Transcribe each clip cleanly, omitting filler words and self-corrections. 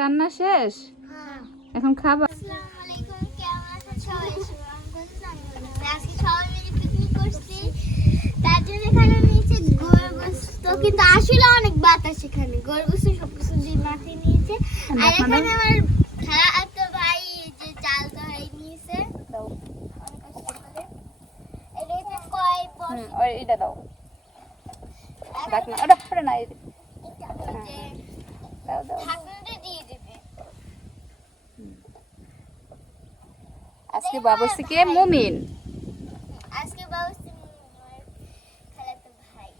রান্না শেষ? হ্যাঁ। এখন খাবার? আসসালামু আলাইকুম, কেমন আছেন সবাই? আজকে সবাই মিলে পিকনিক করছি, তার জন্য এখানে নিয়েছে গরুগোশত, কিন্তু আসলে অনেক বাতাস এখানে গরুগোশত সবকিছু দিয়ে মাখিয়ে নিয়েছে। আর এখানে আমার খালাতো ভাই যে চাল দহাই নিয়েছে অনেক কষ্ট করে। এটা হচ্ছে কয় বস ওই এটা দাও, ডাক না ওটা পড়ে না, এই দাও দাও। ঢাকনাটা দিয়ে দেবে। আজকে বাবুর্চি কে? মুমিন। আজকে বাবুর্চি আমার খালাতো ভাই।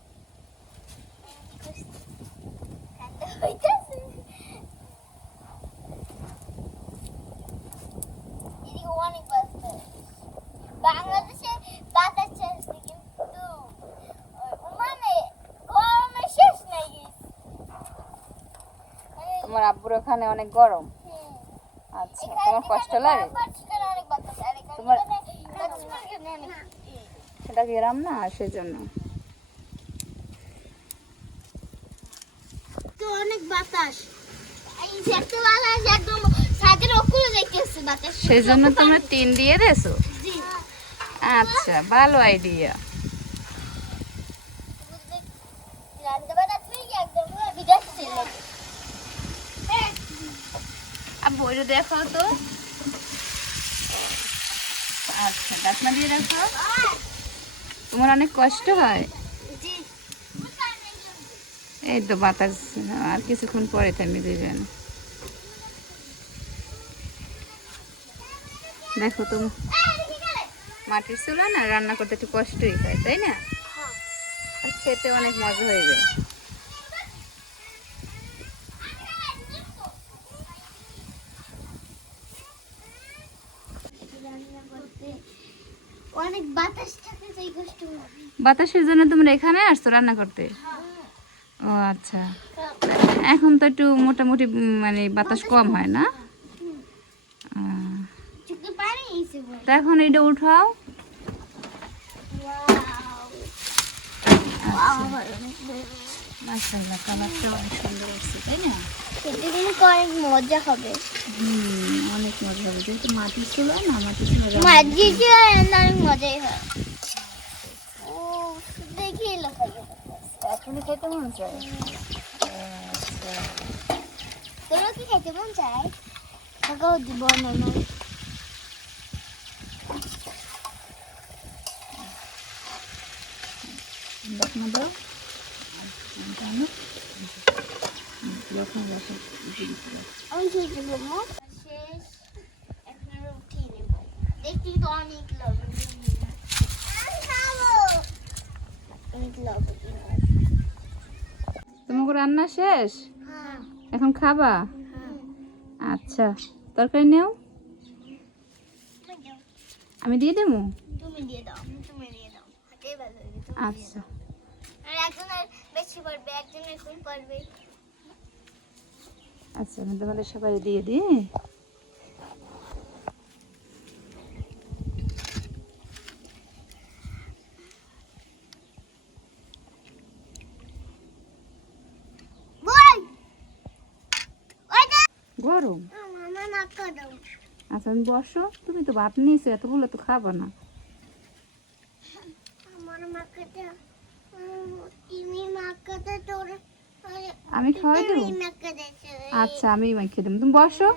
খাতে হইতাছে। এদিকে অনেক বাতাস। বাংলাদেশে বাতাস চলছে, কিন্তু ওমানে গরমে শেষ নাই গেছে। তোমার আব্বুর ওখানে অনেক গরম। আচ্ছা, তোমার কষ্ট লাগে? অনেক বাতাস, আর এখানে তোমার বাতাস মানে অনেক সেটা গেরাম না, সেজন্য তো অনেক বাতাস। এই দেখতে বাতাস একদম সাদের উপরে যাইতেছে বাতাস। সেজন্য তোমরা টিন দিয়ে দেছো? জি। আচ্ছা, ভালো আইডিয়া। রাতে বাতাস থেকে একদম বিদেশ ছিল। আব্বু ওইটা দেখাও তো। আচ্ছা, ডাকনা দিয়ে রাখো। তোমার অনেক কষ্ট হয়? জি। এই তো বাতাস আর কিছুক্ষণ পরে থেমে যাবেন। দেখো তো, মাটির চুলা না, রান্না করতে একটু কষ্টই হয়, তাই না? আর খেতে অনেক মজা হয়ে যায়। রান্না করতে অনেক বাতাস থাকে, সেই কষ্ট হয়। বাতাসের জন্য তোমরা এখানে আসছো রান্না করতে? ও আচ্ছা, এখন তো একটু মোটামুটি মানে বাতাস কম হয় না? চোখে পানি এসে পড়ে। তা এখন এটা উঠাও। মাশাআল্লাহ, কালারটা অনেক সুন্দর আসছে, তাই না? খেতে কিন্তু অনেক মজা হবে। অনেক মজা হবে, যেহেতু মাটির চুলা না, মাটির চুলা মাঝে যে অনেক মজাই হয়। ও দেখি লোক এখনই খেতে মন চায়। তোমরা কি খেতে মন চায়? টাকাও দিব না না। দেখনা দাও, আমি শুয়েছি বলবো শেষ। এখন আর উঠিয়ে নেব। দেখতে তো অনেক লোক অনেক লোক। তোমাকে রান্না শেষ? হ্যাঁ। এখন খাবা? আচ্ছা, তরকারি নেও, আমি দিয়ে দেবো। তুমি দিয়ে দাও, তুমি দিয়ে দাও, হাতেই ভালো হবে। আচ্ছা আর একজনের বেশি পড়বে, একজনের কম পড়বে। আচ্ছা, আমি তোমাদের সবাই দিয়ে দিই। গরম? আমার মাকে দাও। আচ্ছা, আমি বসো, তুমি তো ভাত নিয়েছো, এতগুলো তো খাবো না। আমার মাকে দাও। তুমি মাকে দাও তোর। আমি খাওয়াই দেবো। তুমি মাকে দাও। আচ্ছা, আমি মাখিয়ে দেবো, তুমি বসো।